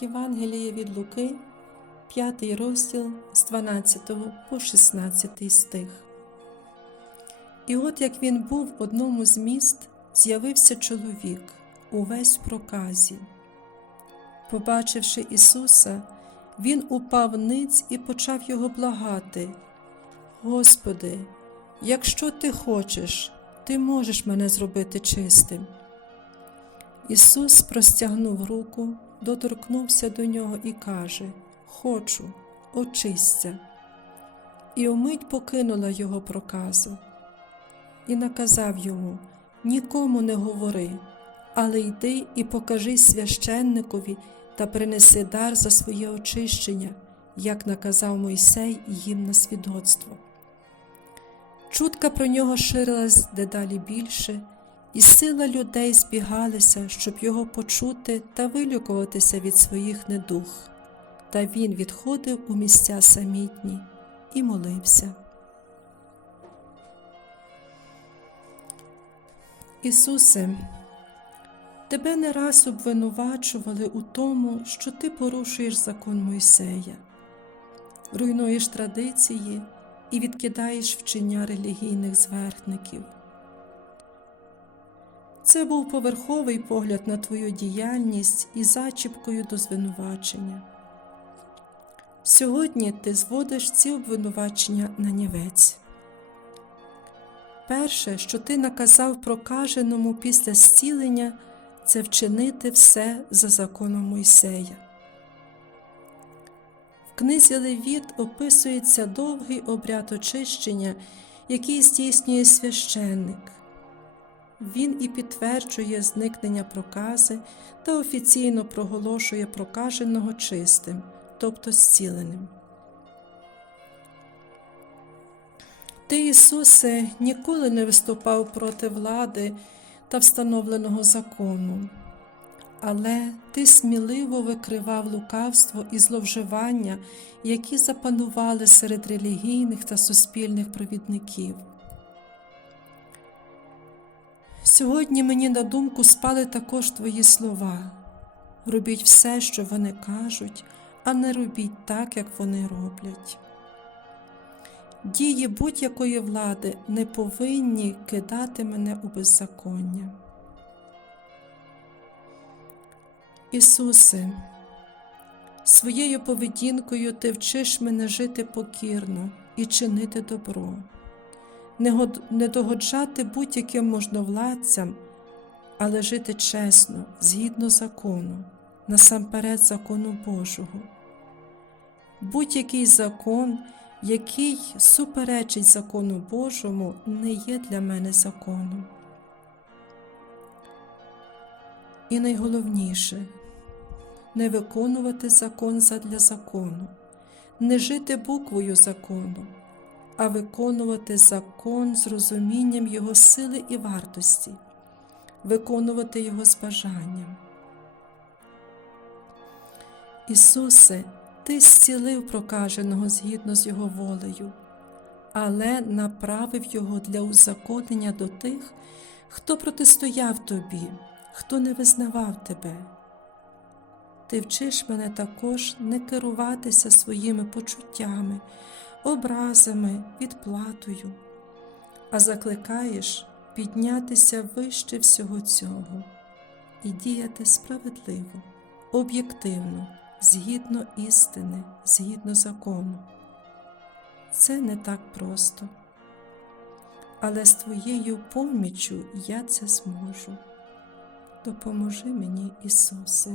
Євангелія від Луки, 5 розділ з 12 по 16 стих. І от як він був в одному з міст, з'явився чоловік, увесь в проказі. Побачивши Ісуса, він упав ниць і почав його благати. Господи, якщо ти хочеш, ти можеш мене зробити чистим. Ісус простягнув руку, доторкнувся до нього і каже: Хочу, очисться. І умить покинула його проказу. І наказав йому: Нікому не говори, але йди і покажи священникові та принеси дар за своє очищення, як наказав Мойсей їм на свідоцтво. Чутка про нього ширилась дедалі більше, і сила людей збігалися, щоб його почути та вилікуватися від своїх недух. Та він відходив у місця самітні і молився. Ісусе, Тебе не раз обвинувачували у тому, що ти порушуєш закон Мойсея, руйнуєш традиції і відкидаєш вчення релігійних зверхників. Це був поверховий погляд на твою діяльність і зачіпкою до звинувачення. Сьогодні ти зводиш ці обвинувачення на нівець. Перше, що ти наказав прокаженому після зцілення, це вчинити все за законом Мойсея. В книзі Левіт описується довгий обряд очищення, який здійснює священник. Він і підтверджує зникнення прокази та офіційно проголошує прокаженого чистим, тобто зціленим. Ти, Ісусе, ніколи не виступав проти влади та встановленого закону, але ти сміливо викривав лукавство і зловживання, які запанували серед релігійних та суспільних провідників. Сьогодні мені на думку спали також твої слова. Робіть все, що вони кажуть, а не робіть так, як вони роблять. Дії будь-якої влади не повинні кидати мене у беззаконня. Ісусе, своєю поведінкою Ти вчиш мене жити покірно і чинити добро, не догоджати будь-яким можновладцям, але жити чесно, згідно закону, насамперед закону Божого. Будь-який закон який суперечить закону Божому, не є для мене законом. І найголовніше не виконувати закон задля закону, не жити буквою закону, а виконувати закон з розумінням Його сили і вартості, виконувати Його з бажанням. Ісусе, ти зцілив прокаженого згідно з його волею, але направив його для узаконення до тих, хто протистояв тобі, хто не визнавав тебе. Ти вчиш мене також не керуватися своїми почуттями, образами, відплатою, а закликаєш піднятися вище всього цього і діяти справедливо, об'єктивно згідно істини, згідно закону. Це не так просто, але з Твоєю поміччю я це зможу. Допоможи мені, Ісусе.